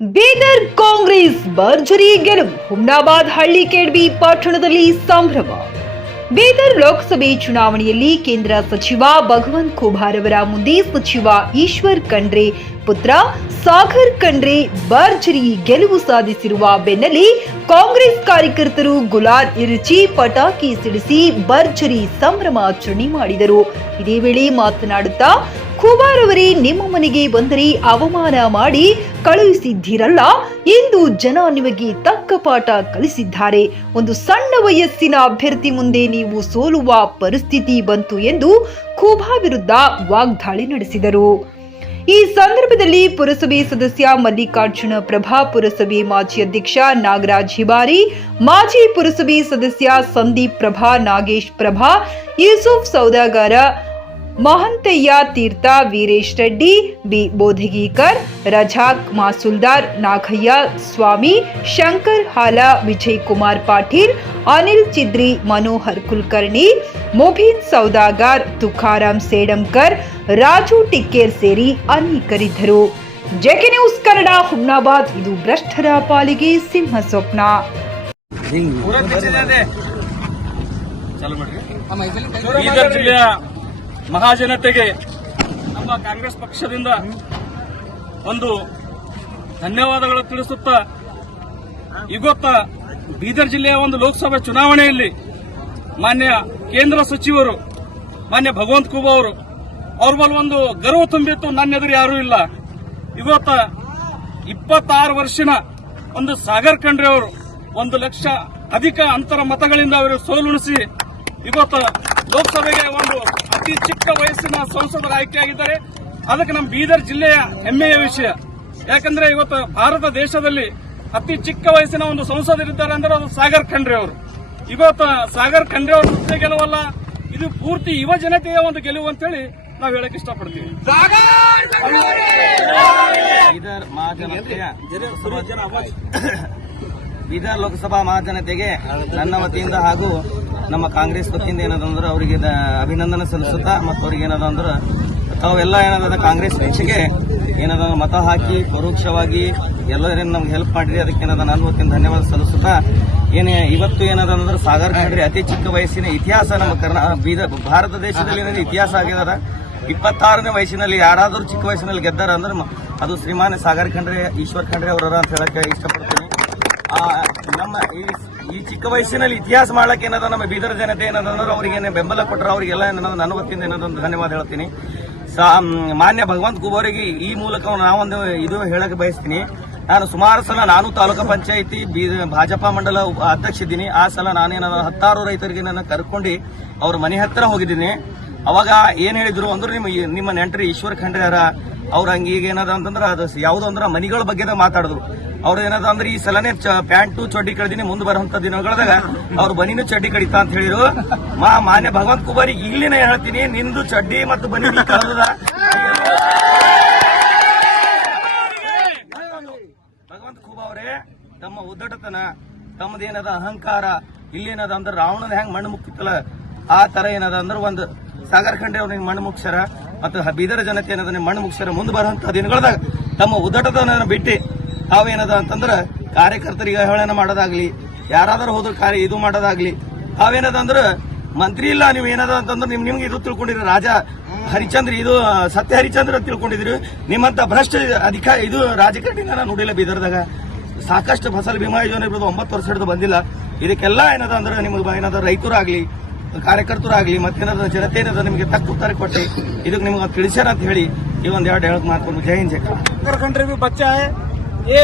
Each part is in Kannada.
ಬೀದರ್ ಕಾಂಗ್ರೆಸ್ ಭರ್ಜರಿ ಗೆಲುವು. ಹುಮ್ನಾಬಾದ್ ಹಳ್ಳಿ ಕೆಡ್ವಿ ಪಟ್ಟಣದಲ್ಲಿ ಸಂಭ್ರಮ. ಬೀದರ್ ಲೋಕಸಭೆ ಚುನಾವಣೆಯಲ್ಲಿ ಕೇಂದ್ರ ಸಚಿವ ಭಗವಂತ್ ಖೂಬಾರ್ ಅವರ ಮುಂದೆ ಸಚಿವ ಈಶ್ವರ್ ಖಂಡ್ರೆ ಪುತ್ರ ಸಾಗರ್ ಖಂಡ್ರೆ ಭರ್ಜರಿ ಗೆಲುವು ಸಾಧಿಸಿರುವ ಬೆನ್ನಲ್ಲೇ ಕಾಂಗ್ರೆಸ್ ಕಾರ್ಯಕರ್ತರು ಗುಲಾಲ್ ಎರಚಿ ಪಟಾಕಿ ಸಿಡಿಸಿ ಭರ್ಜರಿ ಸಂಭ್ರಮಾಚರಣೆ ಮಾಡಿದರು. ಇದೇ ವೇಳೆ ಮಾತನಾಡುತ್ತಾ, ಖೂಬಾರ್ ಅವರೇ, ನಿಮ್ಮ ಮನೆಗೆ ಬಂದರೆ ಅವಮಾನ ಮಾಡಿ ಕಳುಹಿಸಿದ್ದೀರಲ್ಲ, ಇಂದು ಜನ ನಿಮಗೆ ತಕ್ಕ ಪಾಠ ಕಲಿಸಿದ್ದಾರೆ. ಒಂದು ಸಣ್ಣ ವಯಸ್ಸಿನ ಅಭ್ಯರ್ಥಿ ಮುಂದೆ ನೀವು ಸೋಲುವ ಪರಿಸ್ಥಿತಿ ಬಂತು ಎಂದು ಖೂಬಾರ್ ವಿರುದ್ಧ ವಾಗ್ದಾಳಿ ನಡೆಸಿದರು. ಈ ಸಂದರ್ಭದಲ್ಲಿ ಪುರಸಭೆ ಸದಸ್ಯ ಮಲ್ಲಿಕಾರ್ಜುನ ಪ್ರಭಾ, ಪುರಸಭೆ ಮಾಜಿ ಅಧ್ಯಕ್ಷ ನಾಗರಾಜ್ ಹಿಬಾರಿ, ಮಾಜಿ ಪುರಸಭೆ ಸದಸ್ಯ ಸಂದೀಪ್ ಪ್ರಭಾ, ನಾಗೇಶ್ ಪ್ರಭಾ, ಯೂಸುಫ್ ಸೌದಾಗಾರ, ಮಹಂತಯ್ಯ ತೀರ್ಥ, ವೀರೇಶ್ ರೆಡ್ಡಿ, ಬಿ ಬೋಧಗೀಕರ್, ರಜಾಕ್ ಮಾಸುಲ್ದಾರ್, ನಾಗಯ್ಯ ಸ್ವಾಮಿ, ಶಂಕರ್ ಹಾಲ, ವಿಜಯ್ ಕುಮಾರ್ ಪಾಟೀಲ್, ಅನಿಲ್ ಚಿದ್ರಿ, ಮನೋಹರ್ ಕುಲಕರ್ಣಿ, ಮುಬೀನ್ ಸೌದಾಗಾರ್, ತುಕಾರಾಮ್ ಸೇಡಂಕರ್, ರಾಜು ಟಿಕ್ಕೇರ್ ಸೇರಿ ಅನೇಕರಿದ್ದರು. JK news Kannada, Humnabad. ಇದು ಭ್ರಷ್ಟರ ಪಾಲಿಗೆ ಸಿಂಹ ಸ್ವಪ್ನ. ಬೀದರ್ ಜಿಲ್ಲೆಯ ಮಹಾಜನತೆಗೆ ನಮ್ಮ ಕಾಂಗ್ರೆಸ್ ಪಕ್ಷದಿಂದ ಒಂದು ಧನ್ಯವಾದಗಳು ತಿಳಿಸುತ್ತಾ, ಇವತ್ತ ಬೀದರ್ ಜಿಲ್ಲೆಯ ಒಂದು ಲೋಕಸಭೆ ಚುನಾವಣೆಯಲ್ಲಿ ಮಾನ್ಯ ಕೇಂದ್ರ ಸಚಿವರು ಮಾನ್ಯ ಭಗವಂತ್ ಖೂಬಾರ್ ಅವರು ಅವ್ರ ಬಲ್ ಒಂದು ಗರ್ವ ತುಂಬಿತ್ತು. ನನ್ನ ಎದುರು ಯಾರೂ ಇಲ್ಲ. ಇವತ್ತ 26 ವರ್ಷನ ಒಂದು ಸಾಗರ್ ಖಂಡ್ರೆ ಅವರು 1 ಲಕ್ಷ ಅಧಿಕ ಅಂತರ ಮತಗಳಿಂದ ಅವರು ಸೋಲುಣಿಸಿ ಇವತ್ತ ಲೋಕಸಭೆಗೆ ಒಂದು ಅತಿ ಚಿಕ್ಕ ವಯಸ್ಸಿನ ಸಂಸದರು ಆಯ್ಕೆಯಾಗಿದ್ದಾರೆ. ಅದಕ್ಕೆ ನಮ್ಮ ಬೀದರ್ ಜಿಲ್ಲೆಯ ಹೆಮ್ಮೆಯ ವಿಷಯ. ಯಾಕಂದ್ರೆ ಇವತ್ತು ಭಾರತ ದೇಶದಲ್ಲಿ ಅತಿ ಚಿಕ್ಕ ವಯಸ್ಸಿನ ಒಂದು ಸಂಸದರಿದ್ದಾರೆ ಅಂದ್ರೆ ಅದು ಸಾಗರ್ ಖಂಡ್ರೆ ಅವರು. ಇವತ್ತು ಸಾಗರ್ ಖಂಡ್ರೆ ಅವರು ಮುಖ್ಯ ಗೆಲುವಲ್ಲ, ಇದು ಪೂರ್ತಿ ಯುವ ಜನತೆಯ ಒಂದು ಗೆಲುವು ಅಂತ ಹೇಳಿ ನಾವು ಹೇಳಕ್ ಇಷ್ಟಪಡ್ತೀವಿ. ಬೀದರ್ ಲೋಕಸಭಾ ಮಹಾಜನತೆಗೆ ನನ್ನ ವತಿಯಿಂದ ಹಾಗೂ ನಮ್ಮ ಕಾಂಗ್ರೆಸ್ ವತಿಯಿಂದ ಏನದಂದ್ರೆ ಅವರಿಗೆ ಅಭಿನಂದನೆ ಸಲ್ಲಿಸುತ್ತಾ, ಮತ್ತು ಅವ್ರಿಗೆ ಏನದಂದ್ರೆ ತಾವೆಲ್ಲ ಏನದ ಕಾಂಗ್ರೆಸ್ ಪಕ್ಷಕ್ಕೆ ಏನದ ಮತ ಹಾಕಿ ಪರೋಕ್ಷವಾಗಿ ಎಲ್ಲರಿಂದ ನಮ್ಗೆ ಹೆಲ್ಪ್ ಮಾಡಿರಿ. ಅದಕ್ಕೆ ಏನದ ನನ್ನ ವತಿಯಿಂದ ಧನ್ಯವಾದ ಸಲ್ಲಿಸುತ್ತಾ, ಇವತ್ತು ಏನದಂದ್ರೆ ಸಾಗರ್ ಖಂಡ್ರೆ ಅತಿ ಚಿಕ್ಕ ವಯಸ್ಸಿನ ಇತಿಹಾಸ ನಮ್ಮ ಬೀದರ್ ಭಾರತ ದೇಶದಲ್ಲಿ ಏನಾದ್ರು ಇತಿಹಾಸ ಆಗ್ಯದ. 26ನೇ ವಯಸ್ಸಿನಲ್ಲಿ ಯಾರಾದರೂ ಚಿಕ್ಕ ವಯಸ್ಸಿನಲ್ಲಿ ಗೆದ್ದಾರ ಅಂದ್ರೆ ಅದು ಶ್ರೀಮಾನ್ ಸಾಗರ್ ಖಂಡ್ರೆ, ಈಶ್ವರ್ ಖಂಡ್ರೆ ಅವರ ಅಂತ ಹೇಳಕ್ಕೆ ಇಷ್ಟಪಡ್ತೀನಿ. ನಮ್ಮ ಈ ಚಿಕ್ಕ ವಯಸ್ಸಿನಲ್ಲಿ ಇತಿಹಾಸ ಮಾಡ್ಲಿಕ್ಕೆ ಏನದ ನಮ್ಮ ಬೀದರ್ ಜನತೆ ಏನದಂದ್ರೆ ಅವರಿಗೆ ಬೆಂಬಲ ಕೊಟ್ಟರೆ ಅವರಿಗೆಲ್ಲ ಏನದ ನನ್ನ ವತಿಯಿಂದ ಏನದೊಂದು ಧನ್ಯವಾದ ಹೇಳ್ತೀನಿ. ಮಾನ್ಯ ಭಗವಂತ್ ಖೂಬಾರ್ ಅವರಿಗೆ ಈ ಮೂಲಕ ನಾವೊಂದು ಇದು ಹೇಳಕ್ಕೆ ಬಯಸ್ತೀನಿ. ನಾನು ಸುಮಾರು ಸಲ ನಾನು ತಾಲೂಕಾ ಪಂಚಾಯಿತಿ ಭಾಜಪ ಮಂಡಲ ಅಧ್ಯಕ್ಷ ಇದ್ದೀನಿ. ಆ ಸಲ ನಾನೇನದ 10 ರೈತರಿಗೆ ನನ್ನ ಕರ್ಕೊಂಡು ಅವ್ರ ಮನೆ ಹತ್ರ ಹೋಗಿದ್ದೀನಿ. ಅವಾಗ ಏನ್ ಹೇಳಿದ್ರು ಅಂದ್ರೆ ನಿಮ್ಮ ನೆಂಟರಿ ಈಶ್ವರ್ ಖಂಡ್ರೆ ಅವ್ರ ಹಂಗೆ ಈಗ ಏನದ ಅಂತಂದ್ರೆ ಅದು ಯಾವ್ದು ಅಂದ್ರೆ ಮನಿಗಳ ಬಗ್ಗೆ ಮಾತಾಡಿದ್ರು. ಅವ್ರು ಏನದ ಅಂದ್ರೆ ಈ ಸಲನೇ ಪ್ಯಾಂಟು ಚಡ್ಡಿ ಕಳೆದಿನಿ, ಮುಂದೆ ಬರುವಂತ ದಿನಗಳದಾಗ ಅವ್ರ ಬನಿನೂ ಚಡ್ಡಿ ಕಡಿತಾ ಅಂತ ಹೇಳಿದ್ರು. ಮಾನ್ಯ ಭಗವಂತ್ ಖೂಬಾರ್ ಈಗಲಿನ ಹೇಳ್ತೀನಿ, ನಿಂದು ಚಡ್ಡಿ ಮತ್ತು ಬನಿ ಕಳೆದ ಭಗವಂತ್ ಖೂಬಾರ್ ಅವರೇ, ತಮ್ಮ ಉದ್ದಟತನ, ತಮ್ಮದೇನದ ಅಹಂಕಾರ, ಇಲ್ಲೇನದ ಅಂದ್ರೆ ರಾವಣನ ಹೆಂಗ್ ಮಣ್ಣು ಮುಕ್ತಿತ್ತಲ್ಲ ಆ ತರ ಏನದ ಅಂದ್ರೆ ಒಂದು ಸಾಗರ್ ಖಂಡ್ರೆ ಅವ್ರ ಮಣ್ಣು ಮುಗ್ಸ್ಯಾರ ಮತ್ತು ಬೀದರ್ ಜನತೆ ಏನದ ಮಣ್ಣು ಮುಗ್ಸ್ಯಾರ. ಮುಂದೆ ಬರುವಂತ ದಿನಗಳದಾಗ ತಮ್ಮ ಉದ್ದಟತನ ಬಿಟ್ಟು ತಾವೇನದ ಅಂತಂದ್ರ ಕಾರ್ಯಕರ್ತರಿಗೆ ಅವಹೇಳನ ಮಾಡೋದಾಗ್ಲಿ, ಯಾರಾದ್ರೂ ಹೋದ್ರ ಕಾರ್ಯ ಇದು ಮಾಡೋದಾಗ್ಲಿ, ತಾವೇನದ ಅಂದ್ರ ಮಂತ್ರಿ ಇಲ್ಲ ನೀವು ಏನದ ಅಂತಂದ್ರೆ ನಿಮ್ಗೆ ಇದು ತಿಳ್ಕೊಂಡಿರಿ, ರಾಜ ಹರಿಚಂದ್ರ ಇದು ಸತ್ಯ ಹರಿಚಂದ್ರ ತಿಳ್ಕೊಂಡಿದ್ರಿ. ನಿಮ್ಮಂತ ಭ್ರಷ್ಟ ಇದು ರಾಜಕಾರಣಿನ ನಾನು ನೋಡಿಲ್ಲ. ಬೀದರ್ದಾಗ ಸಾಕಷ್ಟು ಫಸಲ್ ಬಿಮಾ ಯೋಜನೆ ಇರೋದು 9 ವರ್ಷ ಹಿಡಿದು ಬಂದಿಲ್ಲ. ಇದಕ್ಕೆಲ್ಲ ಏನದ ಅಂದ್ರೆ ನಿಮ್ಗೆ ಏನದ ರೈತರಾಗ್ಲಿ ಕಾರ್ಯಕರ್ತರಾಗ್ಲಿ ಮತ್ತೇನಾದ ಜನತೆ ಏನದ ನಿಮಗೆ ತಕ್ಕ ಉತ್ತರ ಕೊಟ್ಟು ಇದಕ್ಕೆ ನಿಮ್ಗೆ ತಿಳಿಸ್ಯಾರ ಅಂತ ಹೇಳಿ ಈ ಒಂದ್ 2 ಹೇಳಕ್ ಮಾಡ್ಕೊಂಡು ಜೈ ಹಿಂದ್. सागर खंड्रे भी बच्चा है, ये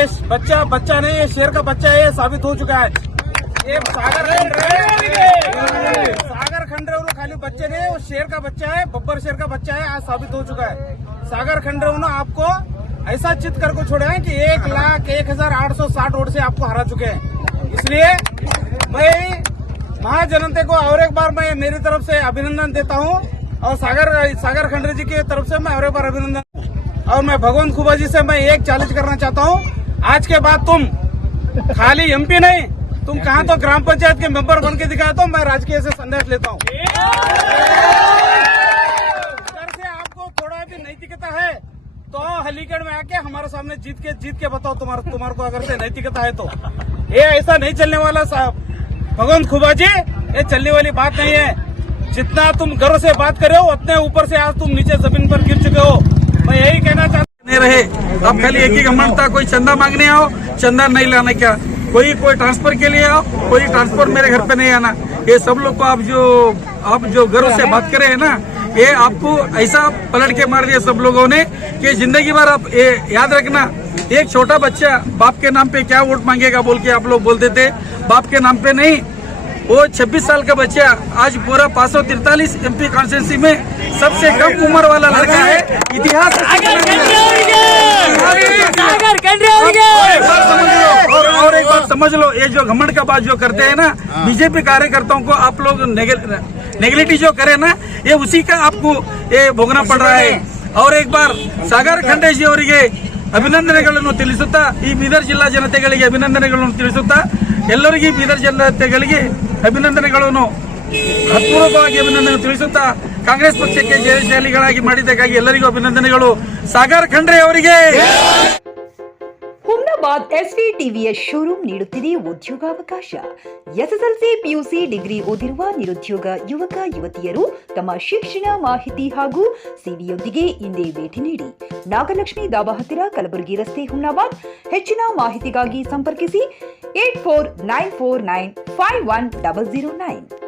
बच्चा नहीं, ये शेर का बच्चा है, ये साबित हो चुका है. ये सागर खंड्रे खाली बच्चे नहीं, वो शेर का बच्चा है, बब्बर शेर का बच्चा है, आज साबित हो चुका है. सागर खंड्रे आपको ऐसा चित कर को छोड़े हैं कि 1,01,860 वोट से आपको हरा चुके हैं. इसलिए मैं महाजनता को और एक बार मैं मेरी तरफ से अभिनंदन देता हूं, और सागर खंड्रे जी की तरफ से मैं और एक बार अभिनंदन. और मैं भगवंत खूबा जी से मैं एक चैलेंज करना चाहता हूं, आज के बाद तुम खाली एमपी नहीं, तुम कहां तो ग्राम पंचायत के मेंबर बन के दिखाए तो मैं राजकीय से संदेश लेता हूं. अगर से आपको थोड़ा भी नैतिकता है तो हलीगढ़ में आके हमारे सामने जीत के बताओ तुम्हारे को अगर से नैतिकता है तो। ये ऐसा नहीं चलने वाला साहब भगवंत खुबा जी, ये चलने वाली बात नहीं है। जितना तुम गर्व से बात करे हो उतने ऊपर से आज तुम नीचे जमीन पर गिर चुके हो। मैं यही कहना चाहता नहीं रहे अब खाली एक ही घमंड था, कोई चंदा मांगने आओ चंदा नहीं लाने का, कोई ट्रांसफर के लिए आओ, कोई ट्रांसफर मेरे घर पे नहीं आना। ये सब लोग को आप जो गर्व से बात करे है ना, ये आपको ऐसा पलट के मार दिया सब लोगों ने कि जिंदगी भर आप ये याद रखना। एक छोटा बच्चा बाप के नाम पे क्या वोट मांगेगा बोल के आप लोग बोलते थे, बाप के नाम पे नहीं। वो 26 साल का बच्चा आज पूरा 543 MP कॉन्स्टिट्यूंसी में सबसे कम उम्र वाला लड़का है। इतिहास और एक बात समझ लो, ये जो घमंड का बात जो करते हैं ना बीजेपी कार्यकर्ताओं को आप लोग नेगेटिव जो करे ना, ये उसी का आपको ये भोगना पड़ रहा है। और एक बार सागर ಖಂಡೇಶ್ ಅವರಿಗೆ ಅಭಿನಂದನೆಗಳನ್ನು ತಿಳಿಸುತ್ತಾ, ಈ ಬೀದರ್ ಜಿಲ್ಲಾ ಜನತೆಗಳಿಗೆ ಅಭಿನಂದನೆಗಳನ್ನು ತಿಳಿಸುತ್ತಾ, ಎಲ್ಲರಿಗೂ ಬೀದರ್ ಜನತೆಗಳಿಗೆ ಅಭಿನಂದನೆಗಳನ್ನು ಹೃತ್ಪೂರ್ವಕವಾಗಿ ಅಭಿನಂದನೆ ತಿಳಿಸುತ್ತಾ, ಕಾಂಗ್ರೆಸ್ ಪಕ್ಷಕ್ಕೆ ಜಯಶಾಲಿಗಳಾಗಿ ಮಾಡಿದ್ದಕ್ಕಾಗಿ ಎಲ್ಲರಿಗೂ ಅಭಿನಂದನೆಗಳು. ಸಾಗರ್ ಖಂಡ್ರೆ ಅವರಿಗೆ. ಹುಮ್ನಾಬಾದ್ ಎಸ್ವಿ ಟಿವಿಯ ಶೋರೂಮ್ ನೀಡುತ್ತಿದೆ ಉದ್ಯೋಗಾವಕಾಶ. ಎಸ್ಎಸ್ಎಲ್ಸಿ ಪಿಯುಸಿ ಡಿಗ್ರಿ ಓದಿರುವ ನಿರುದ್ಯೋಗ ಯುವಕ ಯುವತಿಯರು ತಮ್ಮ ಶಿಕ್ಷಣ ಮಾಹಿತಿ ಹಾಗೂ ಸಿವಿಯೊಂದಿಗೆ ಇಂದೇ ಭೇಟಿ ನೀಡಿ. ನಾಗಲಕ್ಷ್ಮಿ ದಾಬಾ ಹತ್ತಿರ, ಕಲಬುರಗಿ ರಸ್ತೆ, ಹುಮ್ನಾಬಾದ್. ಹೆಚ್ಚಿನ ಮಾಹಿತಿಗಾಗಿ ಸಂಪರ್ಕಿಸಿ 8494951009.